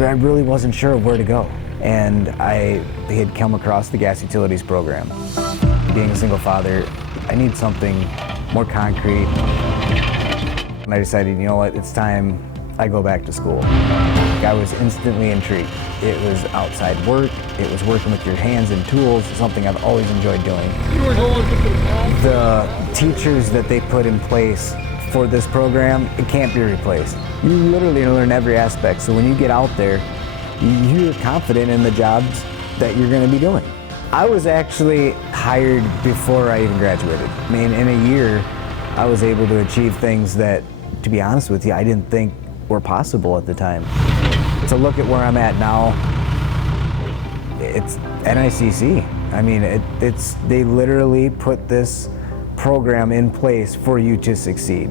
I really wasn't sure where to go. And I had come across the gas utilities program. Being a single father, I need something more concrete. And I decided, you know what, it's time I go back to school. I was instantly intrigued. It was outside work, it was working with your hands and tools, something I've always enjoyed doing. The teachers that they put in place for this program, it can't be replaced. You literally learn every aspect, so when you get out there, you're confident in the jobs that you're going to be doing. I was actually hired before I even graduated. I mean, in a year, I was able to achieve things that, to be honest with you, I didn't think were possible at the time. To look at where I'm at now, it's NICC. I mean, they literally put this program in place for you to succeed.